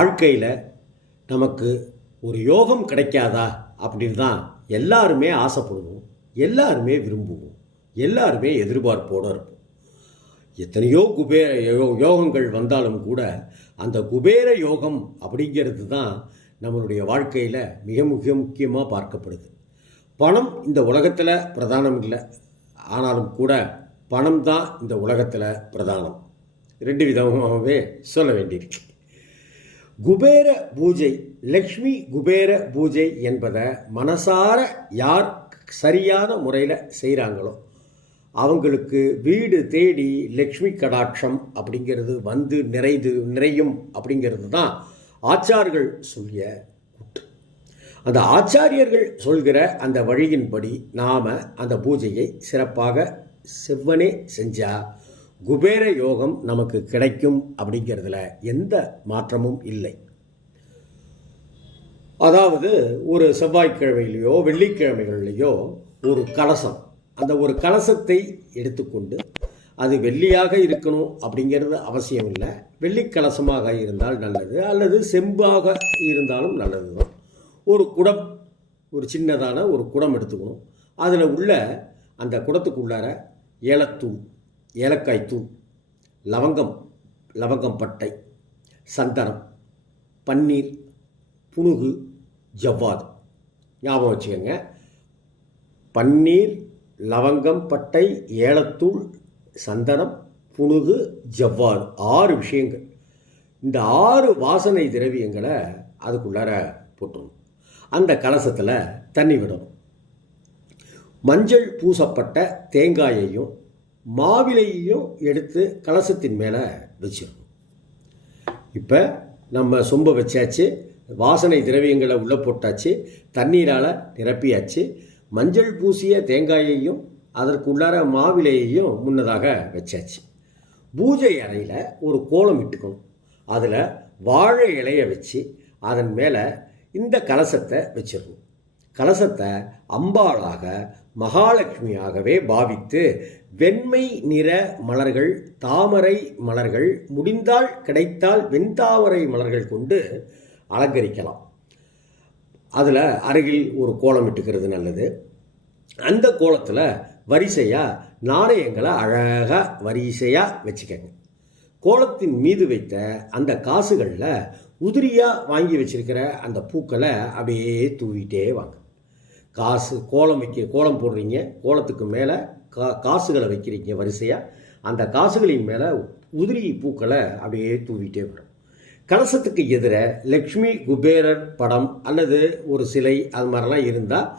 வாழ்க்கையில் நமக்கு ஒரு யோகம் கிடைக்காதா அப்படின்னு தான் எல்லாருமே ஆசைப்படுவோம் எல்லாருமே விரும்புவோம் எல்லாருமே எதிர்பார்ப்போடு இருப்போம். எத்தனையோ குபேர யோ- யோகங்கள் வந்தாலும் கூட அந்த குபேர யோகம் அப்படிங்கிறது தான் நம்மளுடைய வாழ்க்கையில் மிக மிக முக்கியமாக பார்க்கப்படுது. பணம் இந்த உலகத்தில் பிரதானம் இல்லை. ஆனாலும் கூட பணம் தான் இந்த உலகத்தில் பிரதானம். ரெண்டு விதமாகவே சொல்ல வேண்டியிருக்கு. குபேர பூஜை லக்ஷ்மி குபேர பூஜை என்பதை மனசார யார் சரியான முறையில் செய்கிறாங்களோ அவங்களுக்கு வீடு தேடி லக்ஷ்மி கடாட்சம் அப்படிங்கிறது வந்து நிறைந்து நிறையும் அப்படிங்கிறது தான் ஆச்சார்கள் சொல்லிய கூட்டு அந்த ஆச்சாரியர்கள் சொல்கிற அந்த வழியின்படி நாம் அந்த பூஜையை சிறப்பாக செவ்வனே செஞ்சால் குபேர யோகம் நமக்கு கிடைக்கும் அப்படிங்கிறதுல எந்த மாற்றமும் இல்லை. அதாவது ஒரு செவ்வாய்க்கிழமையிலேயோ வெள்ளிக்கிழமைகளிலேயோ ஒரு கலசம். அந்த ஒரு கலசத்தை எடுத்துக்கொண்டு அது வெள்ளியாக இருக்கணும் அப்படிங்கிறது அவசியம் இல்லை. வெள்ளி கலசமாக இருந்தால் நல்லது அல்லது செம்பாக இருந்தாலும் நல்லது தான் ஒரு குடம் ஒரு சின்னதான ஒரு குடம் எடுத்துக்கணும். அதில் உள்ள அந்த குடத்துக்குள்ளார ஏலத்தூள் ஏலக்காய் தூள் லவங்கம் லவங்கம் பட்டை சந்தனம் பன்னீர் புணுகு ஜவ்வாது. ஞாபகம் வச்சுக்கோங்க. பன்னீர் லவங்கம் பட்டை ஏலத்தூள் சந்தனம் புணுகு ஜவ்வாது ஆறு விஷயங்கள். இந்த ஆறு வாசனை திரவியங்களை அதுக்குள்ளார போட்டுரும் அந்த கலசத்தில் தண்ணி விடணும். மஞ்சள் பூசப்பட்ட தேங்காயையும் மாவிலையையும் எடுத்து கலசத்தின் மேலே வச்சிடணும் இப்போ நம்ம சொம்பை வச்சாச்சு வாசனை திரவியங்களை உள்ளே போட்டாச்சு தண்ணீரால் நிரப்பியாச்சு மஞ்சள் பூசிய தேங்காயையும் அதற்குள்ளார மாவிலையையும் முன்னதாக வச்சாச்சு. பூஜை அறையில் ஒரு கோலம் இட்டுக்கணும். அதில் வாழை இலையை வச்சு அதன் மேலே இந்த கலசத்தை வச்சிடணும் கலசத்தை அம்பாளாக மகாலட்சுமியாகவே பாவித்து வெண்மை நிற மலர்கள் தாமரை மலர்கள் முடிந்தால் கிடைத்தால் வெண்தாமரை மலர்கள் கொண்டு அலங்கரிக்கலாம். அதில் அருகில் ஒரு கோலம் இட்டுக்கிறது நல்லது. அந்த கோலத்தில் வரிசையாக நாணயங்களை அழகாக வரிசையாக வச்சுக்கங்க. கோலத்தின் மீது வைத்த அந்த காசுகளில் உதிரியாக வாங்கி வச்சிருக்கிற அந்த பூக்களை அப்படியே தூவிட்டே வாங்க. காசு கோலம் வைக்க கோலம் போடுறீங்க கோலத்துக்கு மேலே கா காசுகளை வைக்கிறீங்க வரிசையாக அந்த காசுகளின் மேலே உதிரி பூக்களை அப்படியே தூவிட்டே வரும். கலசத்துக்கு எதிர லக்ஷ்மி குபேரர் படம் அல்லது ஒரு சிலை அது மாதிரிலாம் இருந்தால்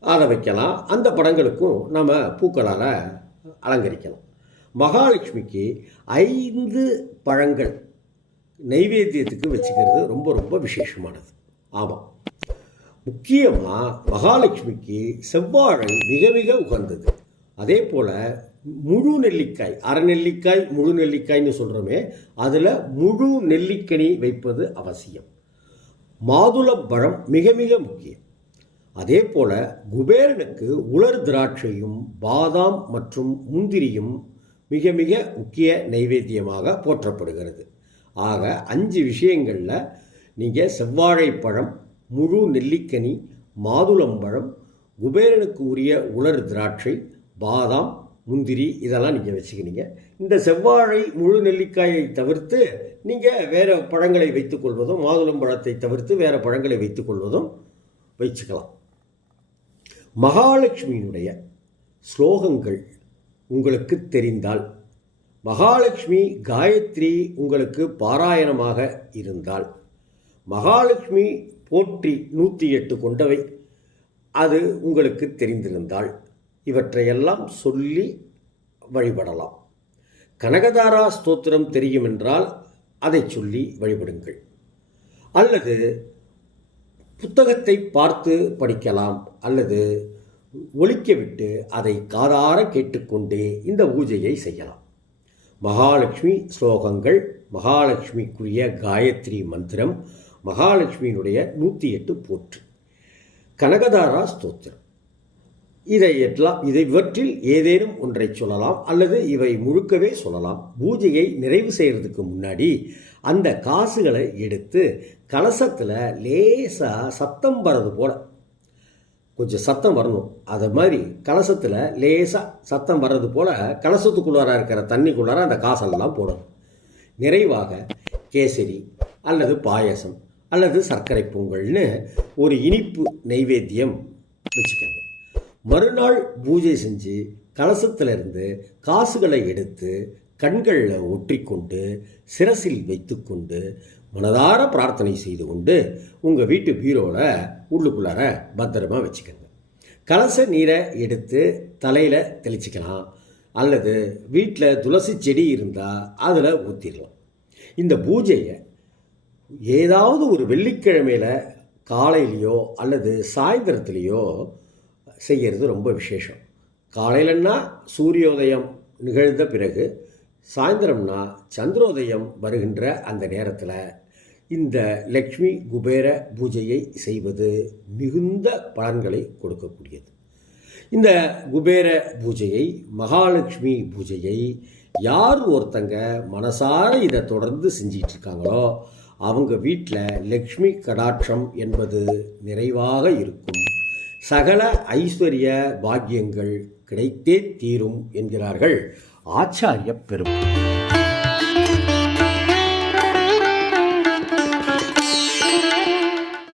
அதை வைக்கலாம். அந்த படங்களுக்கும் நம்ம பூக்களால் அலங்கரிக்கலாம். மகாலட்சுமிக்கு ஐந்து பழங்கள் நைவேத்தியத்துக்கு வச்சுக்கிறது ரொம்ப ரொம்ப விசேஷமானது. ஆமாம். முக்கியமாக மகாலட்சுமிக்கு செவ்வாழை மிக மிக உகந்தது. அதே போல் முழு நெல்லிக்காய் அரை நெல்லிக்காய் முழு நெல்லிக்காய்னு சொல்கிறோமே அதில் முழு நெல்லிக்கனி வைப்பது அவசியம். மாதுளம்பழம் மிக மிக முக்கியம். அதே போல் குபேரனுக்கு உலர் திராட்சையும் பாதாம் மற்றும் முந்திரியும் மிக மிக முக்கிய நைவேத்தியமாக போற்றப்படுகிறது. ஆக அஞ்சு விஷயங்களில் நீங்கள் செவ்வாழைப்பழம் முழு நெல்லிக்கனி மாதுளம்பழம் குபேரனுக்கு உரிய உலர் திராட்சை பாதாம் முந்திரி இதெல்லாம் நீங்கள் வச்சுக்கினீங்க. இந்த செவ்வாழை முழு நெல்லிக்காயை தவிர்த்து நீங்கள் வேறு பழங்களை வைத்துக்கொள்வதும் மாதுளம்பழத்தை தவிர்த்து வேறு பழங்களை வைத்துக்கொள்வதும் வச்சுக்கலாம். மகாலட்சுமியினுடைய ஸ்லோகங்கள் உங்களுக்கு தெரிந்தால் மகாலட்சுமி காயத்ரி உங்களுக்கு பாராயணமாக இருந்தால் மகாலட்சுமி போற்றி நூற்றி எட்டு கொண்டவை. அது உங்களுக்கு தெரிந்திருந்தால் இவற்றையெல்லாம் சொல்லி வழிபடலாம். கனகதாரா ஸ்தோத்திரம் தெரியும் என்றால் அதை சொல்லி வழிபடுங்கள். அல்லது புத்தகத்தை பார்த்து படிக்கலாம் அல்லது ஒழிக்கவிட்டு அதை காதார கேட்டுக்கொண்டே இந்த பூஜையை செய்யலாம். மகாலட்சுமி ஸ்லோகங்கள் மகாலட்சுமிக்குரிய காயத்ரி மந்திரம் மகாலட்சுமியினுடைய நூற்றி எட்டு போற்று. கனகதாரா ஸ்தோத்திரம். இதை எல்லாம் இதை இவற்றில் ஏதேனும் ஒன்றை சொல்லலாம் அல்லது இவை முழுக்கவே சொல்லலாம். பூஜையை நிறைவு செய்கிறதுக்கு முன்னாடி அந்த காசுகளை எடுத்து கலசத்தில் லேசாக சத்தம் வர்றது போல் கொஞ்சம் சத்தம் வரணும். அது மாதிரி கலசத்தில் லேசாக சத்தம் வர்றது போல் கலசத்துக்குள்ளார இருக்கிற தண்ணிக்குள்ளார அந்த காசெல்லாம் போடணும். நிறைவாக கேசரி அல்லது பாயசம் அல்லது சர்க்கரை பொங்கல்னு ஒரு இனிப்பு நைவேத்தியம் வச்சுக்கோங்க. மறுநாள் பூஜை செஞ்சு கலசத்திலிருந்து காசுகளை எடுத்து கண்களில் ஒற்றிக்கொண்டு சிரசில் வைத்துக்கொண்டு மனதார பிரார்த்தனை செய்து கொண்டு உங்கள் வீட்டு பீரோவில் உள்ளுக்குள்ளார பத்திரமா வச்சுக்கோங்க. கலச நீரை எடுத்து தலையில் தெளிச்சிக்கலாம். அல்லது வீட்டில் துளசி செடி இருந்தால் அதில் ஊற்றிடலாம் இந்த பூஜையை ஏதாவது ஒரு வெள்ளிக்கிழமையில் காலையிலையோ அல்லது சாயந்தரத்துலேயோ செய்கிறது ரொம்ப விசேஷம். காலையிலன்னா சூரியோதயம் நிகழ்ந்த பிறகு சாயந்தரம்னா சந்திரோதயம் வருகின்ற அந்த நேரத்தில் இந்த லக்ஷ்மி குபேர பூஜையை செய்வது மிகுந்த பலன்களை கொடுக்கக்கூடியது. இந்த குபேர பூஜையை மகாலட்சுமி பூஜையை யார் ஒருத்தங்க மனசார இதை தொடர்ந்து செஞ்சிகிட்ருக்காங்களோ இருக்காங்களோ அவங்க வீட்டில் லக்ஷ்மி கடாட்சம் என்பது நிறைவாக இருக்கும். சகல ஐஸ்வர்ய பாக்கியங்கள் கிடைத்தே தீரும் என்கிறார்கள் ஆச்சாரிய பெருமாள்